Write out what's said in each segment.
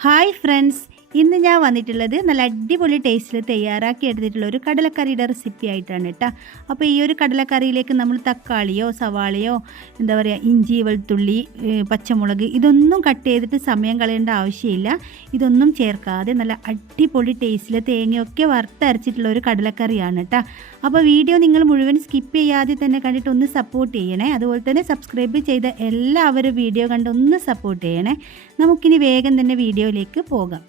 Hi friends ഇന്ന് ഞാൻ വന്നിട്ടുള്ളത് നല്ല അടിപൊളി ടേസ്റ്റിൽ തയ്യാറാക്കി എടുത്തിട്ടുള്ള ഒരു കടലക്കറിയുടെ റെസിപ്പി ആയിട്ടാണ് കേട്ടോ അപ്പോൾ ഈ ഒരു കടലക്കറിയിലേക്ക് നമ്മൾ തക്കാളിയോ സവാളയോ എന്താ പറയുക ഇഞ്ചി വെളുത്തുള്ളി പച്ചമുളക് ഇതൊന്നും കട്ട് ചെയ്തിട്ട് സമയം കളയേണ്ട ആവശ്യമില്ല. ഇതൊന്നും ചേർക്കാതെ നല്ല അടിപൊളി ടേസ്റ്റിൽ തേങ്ങയൊക്കെ വറുത്തരച്ചിട്ടുള്ള ഒരു കടലക്കറിയാണ് കേട്ടോ അപ്പോൾ വീഡിയോ നിങ്ങൾ മുഴുവൻ സ്കിപ്പ് ചെയ്യാതെ തന്നെ കണ്ടിട്ട് ഒന്ന് സപ്പോർട്ട് ചെയ്യണേ. അതുപോലെ തന്നെ സബ്സ്ക്രൈബ് ചെയ്ത എല്ലാവരും വീഡിയോ കണ്ട് ഒന്ന് സപ്പോർട്ട് ചെയ്യണേ. നമുക്കിനി വേഗം തന്നെ വീഡിയോയിലേക്ക് പോകാം.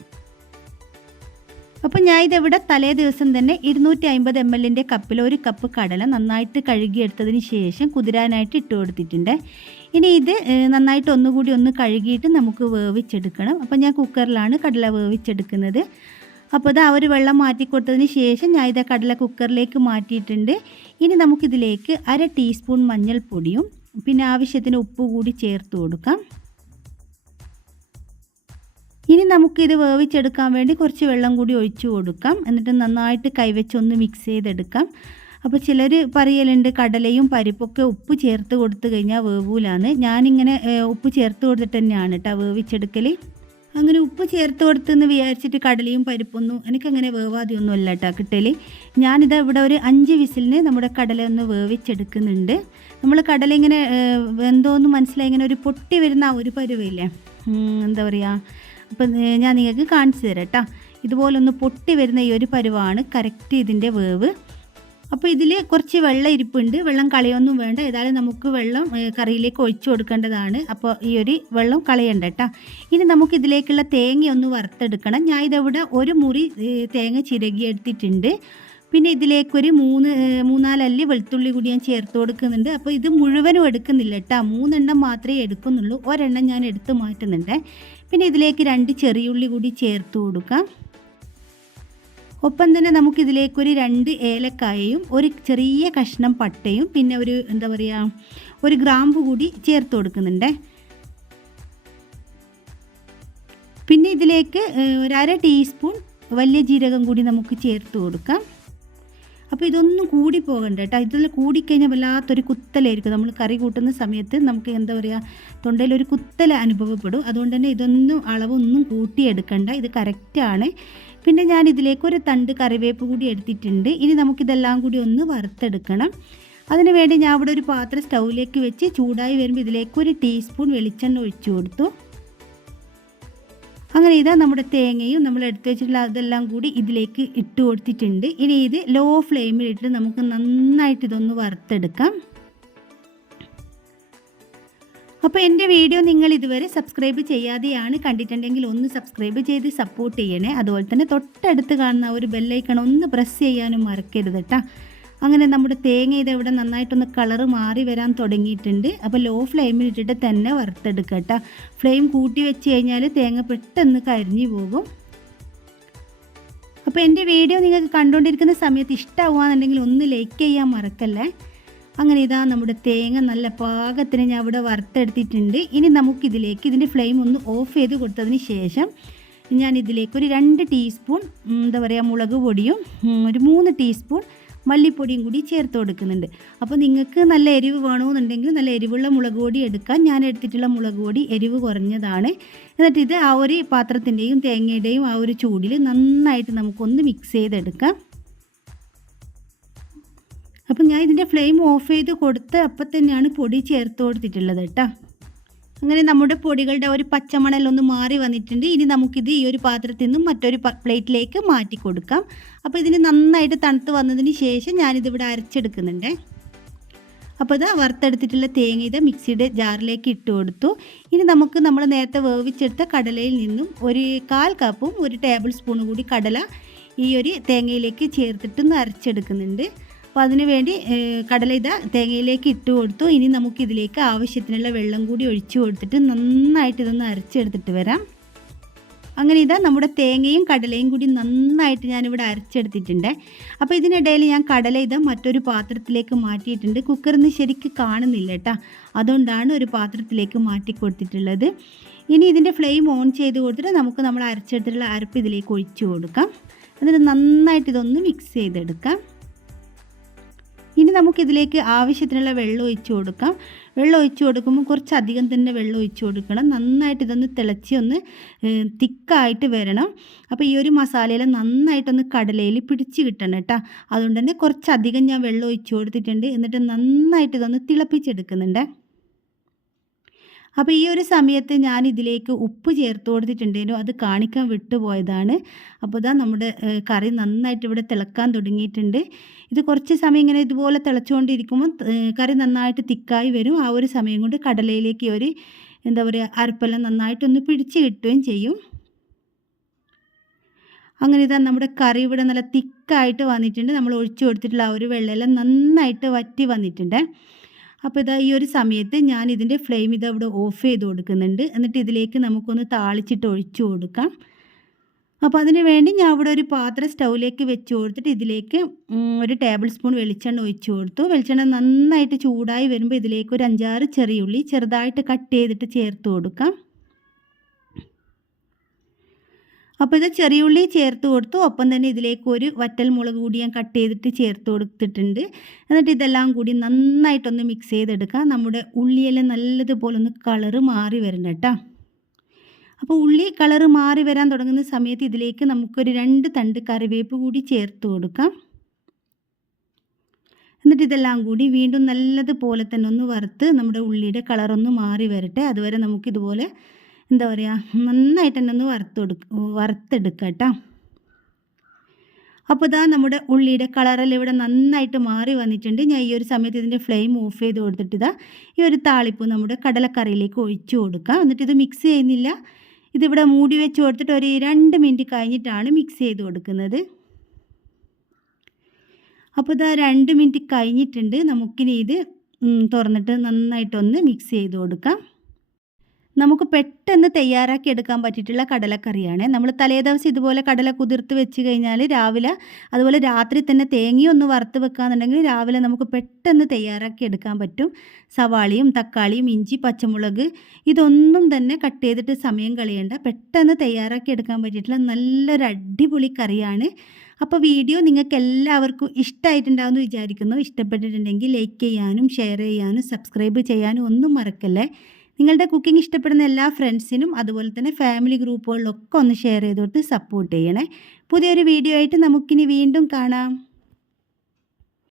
അപ്പോൾ ഞാൻ ഇതെവിടെ തലേ ദിവസം തന്നെ ഇരുന്നൂറ്റി അമ്പത് എം എല്ലിന്റെ കപ്പിൽ ഒരു കപ്പ് കടല നന്നായിട്ട് കഴുകിയെടുത്തതിന് ശേഷം കുതിരാനായിട്ട് ഇട്ട് കൊടുത്തിട്ടുണ്ട്. ഇനി ഇത് നന്നായിട്ട് ഒന്നുകൂടി ഒന്ന് കഴുകിയിട്ട് നമുക്ക് വേവിച്ചെടുക്കണം. അപ്പോൾ ഞാൻ കുക്കറിലാണ് കടല വേവിച്ചെടുക്കുന്നത്. അപ്പോൾ ഇത് ആ ഒരു വെള്ളം മാറ്റി കൊടുത്തതിന് ശേഷം ഞാൻ ഇത് കടല കുക്കറിലേക്ക് മാറ്റിയിട്ടുണ്ട്. ഇനി നമുക്കിതിലേക്ക് അര ടീസ്പൂൺ മഞ്ഞൾപ്പൊടിയും പിന്നെ ആവശ്യത്തിന് ഉപ്പ് കൂടി ചേർത്ത് കൊടുക്കാം. ഇനി നമുക്കിത് വേവിച്ചെടുക്കാൻ വേണ്ടി കുറച്ച് വെള്ളം കൂടി ഒഴിച്ചു കൊടുക്കാം. എന്നിട്ട് നന്നായിട്ട് കൈവച്ചൊന്ന് മിക്സ് ചെയ്തെടുക്കാം. അപ്പോൾ ചിലർ പറയലുണ്ട് കടലയും പരിപ്പൊക്കെ ഉപ്പ് ചേർത്ത് കൊടുത്തു കഴിഞ്ഞാൽ വേവൂലാന്ന്. ഞാനിങ്ങനെ ഉപ്പ് ചേർത്ത് കൊടുത്തിട്ട് തന്നെയാണ് കേട്ടോ വേവിച്ചെടുക്കൽ അങ്ങനെ ഉപ്പ് ചേർത്ത് കൊടുത്തെന്ന് വിചാരിച്ചിട്ട് കടലയും പരിപ്പൊന്നും എനിക്കങ്ങനെ വേവാതെയൊന്നും അല്ല കേട്ടോ കിട്ടൽ ഞാനിത് ഇവിടെ ഒരു അഞ്ച് വിസിലിന് നമ്മുടെ കടല ഒന്ന് വേവിച്ചെടുക്കുന്നുണ്ട്. നമ്മൾ കടല ഇങ്ങനെ എന്തോന്ന് മനസ്സിലായി? ഇങ്ങനെ ഒരു പൊട്ടി വരുന്ന ഒരു പരുവില്ലേ എന്താ പറയുക അപ്പം ഞാൻ നിങ്ങൾക്ക് കാണിച്ചു തരാം കേട്ടോ ഇതുപോലൊന്ന് പൊട്ടി വരുന്ന ഈ ഒരു പരുവാണ് കറക്റ്റ് ഇതിന്റെ വേവ്. അപ്പോൾ ഇതിൽ കുറച്ച് വെള്ളം ഇരിപ്പുണ്ട്. വെള്ളം കളയൊന്നും വേണ്ട. ഏതായാലും നമുക്ക് വെള്ളം കറിയിലേക്ക് ഒഴിച്ചു കൊടുക്കേണ്ടതാണ്. അപ്പോൾ ഈ ഒരു വെള്ളം കളയണ്ട കേട്ടോ ഇനി നമുക്ക് ഇതിലേക്കുള്ള തേങ്ങ ഒന്ന് വറുത്തെടുക്കണം. ഞാൻ ഇതവിടെ ഒരു മുറി തേങ്ങ ചിരകി എടുത്തിട്ടുണ്ട്. പിന്നെ ഇതിലേക്കൊരു മൂന്ന് മൂന്നാലല്ലി വെളുത്തുള്ളി കൂടി ഞാൻ ചേർത്ത് കൊടുക്കുന്നുണ്ട്. അപ്പോൾ ഇത് മുഴുവനും എടുക്കുന്നില്ല കേട്ടോ മൂന്നെണ്ണം മാത്രമേ എടുക്കുന്നുള്ളൂ. ഒരെണ്ണം ഞാൻ എടുത്ത് മാറ്റുന്നുണ്ട്. പിന്നെ ഇതിലേക്ക് രണ്ട് ചെറിയുള്ളി കൂടി ചേർത്ത് കൊടുക്കാം. ഒപ്പം തന്നെ നമുക്കിതിലേക്കൊരു രണ്ട് ഏലക്കായയും ഒരു ചെറിയ കഷ്ണം പട്ടയും പിന്നെ ഒരു എന്താ പറയുക ഒരു ഗ്രാമ്പ് കൂടി ചേർത്ത് കൊടുക്കുന്നുണ്ട്. പിന്നെ ഇതിലേക്ക് ഒരു അര ടീസ്പൂൺ വലിയ ജീരകം കൂടി നമുക്ക് ചേർത്ത് കൊടുക്കാം. അപ്പോൾ ഇതൊന്നും കൂടി പോകണ്ട കേട്ടോ. ഇതിൽ കൂടിക്കഴിഞ്ഞാൽ വല്ലാത്തൊരു കുത്തലായിരിക്കും. നമ്മൾ കറി കൂട്ടുന്ന സമയത്ത് നമുക്ക് എന്താ പറയുക തൊണ്ടയിൽ ഒരു കുത്തൽ അനുഭവപ്പെടും. അതുകൊണ്ട് തന്നെ ഇതൊന്നും അളവൊന്നും കൂട്ടിയെടുക്കണ്ട. ഇത് കറക്റ്റാണ് പിന്നെ ഞാൻ ഇതിലേക്ക് ഒരു തണ്ട് കറിവേപ്പ് കൂടി എടുത്തിട്ടുണ്ട്. ഇനി നമുക്കിതെല്ലാം കൂടി ഒന്ന് വറുത്തെടുക്കണം. അതിനുവേണ്ടി ഞാൻ ഇവിടെ ഒരു പാത്രം സ്റ്റൗവിലേക്ക് വെച്ച് ചൂടായി വരുമ്പോൾ ഇതിലേക്ക് ഒരു ടീസ്പൂൺ വെളിച്ചെണ്ണ ഒഴിച്ചു കൊടുത്തു. അങ്ങനെ ഇതാ നമ്മുടെ തേങ്ങയും നമ്മൾ എടുത്തു വെച്ചിട്ടുള്ള അതെല്ലാം കൂടി ഇതിലേക്ക് ഇട്ട് കൊടുത്തിട്ടുണ്ട്. ഇനി ഇത് ലോ ഫ്ലെയിമിലിട്ട് നമുക്ക് നന്നായിട്ട് ഇതൊന്ന് വറുത്തെടുക്കാം. അപ്പോൾ എന്റെ വീഡിയോ നിങ്ങൾ ഇതുവരെ സബ്സ്ക്രൈബ് ചെയ്യാതെയാണ് കണ്ടിട്ടുണ്ടെങ്കിൽ ഒന്ന് സബ്സ്ക്രൈബ് ചെയ്ത് സപ്പോർട്ട് ചെയ്യണേ. അതുപോലെ തന്നെ തൊട്ടടുത്ത് കാണുന്ന ഒരു ബെല്ലൈക്കൺ ഒന്ന് പ്രസ് ചെയ്യാനും മറക്കരുത് കേട്ടോ അങ്ങനെ നമ്മുടെ തേങ്ങ ഇത് ഇവിടെ നന്നായിട്ടൊന്ന് കളറ് മാറി വരാൻ തുടങ്ങിയിട്ടുണ്ട്. അപ്പോൾ ലോ ഫ്ലെയിമിൽ ഇട്ടിട്ട് തന്നെ വറുത്തെടുക്കുക കേട്ടോ. ഫ്ലെയിം കൂട്ടി വെച്ച് കഴിഞ്ഞാൽ തേങ്ങ പെട്ടെന്ന് കരിഞ്ഞു പോകും. അപ്പോൾ എന്റെ വീഡിയോ നിങ്ങൾക്ക് കണ്ടുകൊണ്ടിരിക്കുന്ന സമയത്ത് ഇഷ്ടമാവുകയാണെന്നുണ്ടെങ്കിൽ ഒന്ന് ലൈക്ക് ചെയ്യാൻ മറക്കല്ലേ. അങ്ങനെ ഇതാ നമ്മുടെ തേങ്ങ നല്ല പാകത്തിന് ഞാൻ ഇവിടെ വറുത്തെടുത്തിട്ടുണ്ട്. ഇനി നമുക്കിതിലേക്ക് ഇതിന്റെ ഫ്ലെയിം ഒന്ന് ഓഫ് ചെയ്ത് കൊടുത്തതിന് ശേഷം ഞാൻ ഇതിലേക്ക് ഒരു രണ്ട് ടീസ്പൂൺ എന്താ പറയുക മുളക് പൊടിയും ഒരു മൂന്ന് ടീസ്പൂൺ മല്ലിപ്പൊടിയും കൂടി ചേർത്ത് കൊടുക്കുന്നുണ്ട്. അപ്പോൾ നിങ്ങൾക്ക് നല്ല എരിവ് വേണമെന്നുണ്ടെങ്കിൽ നല്ല എരിവുള്ള മുളക് പൊടി എടുക്കാം. ഞാൻ എടുത്തിട്ടുള്ള മുളക് പൊടി എരിവ് കുറഞ്ഞതാണ്. എന്നിട്ട് ഇത് ആ ഒരു പാത്രത്തിന്റെയും തേങ്ങയുടെയും ആ ഒരു ചൂടിൽ നന്നായിട്ട് നമുക്കൊന്ന് മിക്സ് ചെയ്തെടുക്കാം. അപ്പം ഞാൻ ഇതിന്റെ ഫ്ലെയിം ഓഫ് ചെയ്ത് കൊടുത്ത് അപ്പം തന്നെയാണ് പൊടി ചേർത്ത് കൊടുത്തിട്ടുള്ളത് കേട്ടോ. അങ്ങനെ നമ്മുടെ പൊടികളുടെ ഒരു പച്ചമണലൊന്ന് മാറി വന്നിട്ടുണ്ട്. ഇനി നമുക്കിത് ഈ ഒരു പാത്രത്തിൽ നിന്നും മറ്റൊരു പ്ലേറ്റിലേക്ക് മാറ്റി കൊടുക്കാം. അപ്പോൾ ഇതിന് നന്നായിട്ട് തണുത്ത് വന്നതിന് ശേഷം ഞാനിതിവിടെ അരച്ചെടുക്കുന്നുണ്ട്. അപ്പോൾ ഇത് വറുത്തെടുത്തിട്ടുള്ള തേങ്ങ ഇത് മിക്സിയുടെ ജാറിലേക്ക് ഇട്ട് കൊടുത്തു. ഇനി നമുക്ക് നമ്മൾ നേരത്തെ വേവിച്ചെടുത്ത കടലയിൽ നിന്നും ഒരു കാൽ കപ്പും ഒരു ടേബിൾ സ്പൂണും കൂടി കടല ഈ ഒരു തേങ്ങയിലേക്ക് ചേർത്തിട്ടൊന്ന് അരച്ചെടുക്കുന്നുണ്ട്. അപ്പോൾ അതിനുവേണ്ടി കടല ഇതാ തേങ്ങയിലേക്ക് ഇട്ട് കൊടുത്തു. ഇനി നമുക്ക് ഇതിലേക്ക് ആവശ്യത്തിനുള്ള വെള്ളം കൂടി ഒഴിച്ചു കൊടുത്തിട്ട് നന്നായിട്ട് ഇതൊന്ന് അരച്ചെടുത്തിട്ട് വരാം. അങ്ങനെ ഇതാ നമ്മുടെ തേങ്ങയും കടലയും കൂടി നന്നായിട്ട് ഞാനിവിടെ അരച്ചെടുത്തിട്ടുണ്ട്. അപ്പോൾ ഇതിനിടയിൽ ഞാൻ കടല ഇത മറ്റൊരു പാത്രത്തിലേക്ക് മാറ്റിയിട്ടുണ്ട്. കുക്കറിന്ന് ശരിക്ക് കാണുന്നില്ല കേട്ടോ. അതുകൊണ്ടാണ് ഒരു പാത്രത്തിലേക്ക് മാറ്റി കൊടുത്തിട്ടുള്ളത്. ഇനി ഇതിന്റെ ഫ്ലെയിം ഓൺ ചെയ്ത് കൊടുത്തിട്ട് നമുക്ക് നമ്മൾ അരച്ചെടുത്തിട്ടുള്ള അരപ്പ് ഇതിലേക്ക് ഒഴിച്ചു കൊടുക്കാം. എന്നിട്ട് നന്നായിട്ട് ഇതൊന്ന് മിക്സ് ചെയ്തെടുക്കാം. ഇനി നമുക്കിതിലേക്ക് ആവശ്യത്തിനുള്ള വെള്ളം ഒഴിച്ച് കൊടുക്കാം. വെള്ളം ഒഴിച്ച് കൊടുക്കുമ്പോൾ കുറച്ചധികം തന്നെ വെള്ളം ഒഴിച്ച് കൊടുക്കണം. നന്നായിട്ട് ഇതൊന്ന് തിളച്ച് ഒന്ന് തിക്കായിട്ട് വരണം. അപ്പോൾ ഈ ഒരു മസാലയിൽ നന്നായിട്ടൊന്ന് കടലയിൽ പിടിച്ച് കിട്ടണം കേട്ടോ. അതുകൊണ്ട് തന്നെ കുറച്ചധികം ഞാൻ വെള്ളം ഒഴിച്ച് കൊടുത്തിട്ടുണ്ട്. എന്നിട്ട് നന്നായിട്ട് ഇതൊന്ന് തിളപ്പിച്ചെടുക്കുന്നുണ്ട്. അപ്പോൾ ഈ ഒരു സമയത്ത് ഞാൻ ഇതിലേക്ക് ഉപ്പ് ചേർത്ത് കൊടുത്തിട്ടുണ്ടേനു. അത് കാണിക്കാൻ വിട്ടുപോയതാണ് അപ്പോൾ ഇതാ നമ്മുടെ കറി നന്നായിട്ട് ഇവിടെ തിളക്കാൻ തുടങ്ങിയിട്ടുണ്ട്. ഇത് കുറച്ച് സമയം ഇങ്ങനെ ഇതുപോലെ തിളച്ചുകൊണ്ടിരിക്കുമ്പോൾ കറി നന്നായിട്ട് തിക്കായി വരും. ആ ഒരു സമയം കൊണ്ട് കടലയിലേക്ക് ഒരു എന്താ പറയുക അരപ്പെല്ലാം നന്നായിട്ടൊന്ന് പിടിച്ച് കിട്ടുകയും ചെയ്യും. അങ്ങനെ ഇതാ നമ്മുടെ കറി ഇവിടെ നല്ല തിക്കായിട്ട് വന്നിട്ടുണ്ട്. നമ്മൾ ഒഴിച്ചു കൊടുത്തിട്ടുള്ള ആ ഒരു വെള്ളമെല്ലാം നന്നായിട്ട് വറ്റി വന്നിട്ടുണ്ട്. അപ്പോൾ ഇതാ ഈ ഒരു സമയത്ത് ഞാൻ ഇതിന്റെ ഫ്ലെയിം ഇത് അവിടെ ഓഫ് ചെയ്ത് കൊടുക്കുന്നുണ്ട്. എന്നിട്ട് ഇതിലേക്ക് നമുക്കൊന്ന് താളിച്ചിട്ട് ഒഴിച്ചു കൊടുക്കാം. അപ്പോൾ അതിന് വേണ്ടി ഞാൻ അവിടെ ഒരു പാത്രം സ്റ്റൗവിലേക്ക് വെച്ച് കൊടുത്തിട്ട് ഇതിലേക്ക് ഒരു ടേബിൾ സ്പൂൺ വെളിച്ചെണ്ണ ഒഴിച്ചു കൊടുത്തു. വെളിച്ചെണ്ണ നന്നായിട്ട് ചൂടായി വരുമ്പോൾ ഇതിലേക്ക് ഒരു അഞ്ചാറ് ചെറിയുള്ളി ചെറുതായിട്ട് കട്ട് ചെയ്തിട്ട് ചേർത്ത് കൊടുക്കാം. അപ്പോൾ ഇത് ചെറിയ ഉള്ളി ചേർത്ത് കൊടുത്തു. ഒപ്പം തന്നെ ഇതിലേക്ക് ഒരു വറ്റൽ മുളക് കൂടി ഞാൻ കട്ട് ചെയ്തിട്ട് ചേർത്ത് കൊടുത്തിട്ടുണ്ട്. എന്നിട്ട് ഇതെല്ലാം കൂടി നന്നായിട്ടൊന്ന് മിക്സ് ചെയ്തെടുക്കാം. നമ്മുടെ ഉള്ളിയെല്ലാം നല്ലതുപോലെ ഒന്ന് കളറ് മാറി വരണം കേട്ടോ. അപ്പോൾ ഉള്ളി കളറ് മാറി വരാൻ തുടങ്ങുന്ന സമയത്ത് ഇതിലേക്ക് നമുക്കൊരു രണ്ട് തണ്ട് കറിവേപ്പ് കൂടി ചേർത്ത് കൊടുക്കാം. എന്നിട്ട് ഇതെല്ലാം കൂടി വീണ്ടും നല്ലതുപോലെ തന്നെ ഒന്ന് വറുത്ത് നമ്മുടെ ഉള്ളിയുടെ കളറൊന്ന് മാറി വരട്ടെ. അതുവരെ നമുക്കിതുപോലെ എന്താ പറയുക നന്നായിട്ട് തന്നെ ഒന്ന് വറുത്തെടുക്ക വറുത്തെടുക്കുക കേട്ടോ അപ്പോൾ ഇതാ നമ്മുടെ ഉള്ളിയുടെ കളറെല്ലാം ഇവിടെ നന്നായിട്ട് മാറി വന്നിട്ടുണ്ട്. ഞാൻ ഈ ഒരു സമയത്ത് ഇതിന്റെ ഫ്ലെയിം ഓഫ് ചെയ്ത് കൊടുത്തിട്ട് ഇതാ ഈ ഒരു താളിപ്പ് നമ്മുടെ കടലക്കറിയിലേക്ക് ഒഴിച്ചു കൊടുക്കുക എന്നിട്ട് ഇത് മിക്സ് ചെയ്യുന്നില്ല. ഇതിവിടെ മൂടി വെച്ച് കൊടുത്തിട്ട് ഒരു രണ്ട് മിനിറ്റ് കഴിഞ്ഞിട്ടാണ് മിക്സ് ചെയ്ത് കൊടുക്കുന്നത്. അപ്പോൾ ഇതാ രണ്ട് മിനിറ്റ് കഴിഞ്ഞിട്ടുണ്ട്. നമുക്കിനി ഇത് തുറന്നിട്ട് നന്നായിട്ടൊന്ന് മിക്സ് ചെയ്ത് കൊടുക്കാം. നമുക്ക് പെട്ടെന്ന് തയ്യാറാക്കി എടുക്കാൻ പറ്റിയിട്ടുള്ള കടലക്കറിയാണ്. നമ്മൾ തലേ ദിവസം ഇതുപോലെ കടല കുതിർത്ത് വെച്ച് കഴിഞ്ഞാൽ രാവിലെ അതുപോലെ രാത്രി തന്നെ തേങ്ങയൊന്ന് വറുത്ത് വെക്കാന്നുണ്ടെങ്കിൽ രാവിലെ നമുക്ക് പെട്ടെന്ന് തയ്യാറാക്കി എടുക്കാൻ പറ്റും. സവാളയും തക്കാളിയും ഇഞ്ചി പച്ചമുളക് ഇതൊന്നും തന്നെ കട്ട് ചെയ്തിട്ട് സമയം കളയേണ്ട. പെട്ടെന്ന് തയ്യാറാക്കി എടുക്കാൻ പറ്റിയിട്ടുള്ള നല്ലൊരു അടിപൊളി കറിയാണ്. അപ്പോൾ വീഡിയോ നിങ്ങൾക്ക് എല്ലാവർക്കും ഇഷ്ടമായിട്ടുണ്ടാവുമെന്ന് വിചാരിക്കുന്നു. ഇഷ്ടപ്പെട്ടിട്ടുണ്ടെങ്കിൽ ലൈക്ക് ചെയ്യാനും ഷെയർ ചെയ്യാനും സബ്സ്ക്രൈബ് ചെയ്യാനും ഒന്നും മറക്കല്ലേ? നിങ്ങളുടെ കുക്കിംഗ് ഇഷ്ടപ്പെടുന്ന എല്ലാ ഫ്രണ്ട്സിനും അതുപോലെ തന്നെ ഫാമിലി ഗ്രൂപ്പുകളിലൊക്കെ ഒന്ന് ഷെയർ ചെയ്ത് കൊടുത്ത് സപ്പോർട്ട് ചെയ്യണേ. പുതിയൊരു വീഡിയോ ആയിട്ട് നമുക്കിനി വീണ്ടും കാണാം.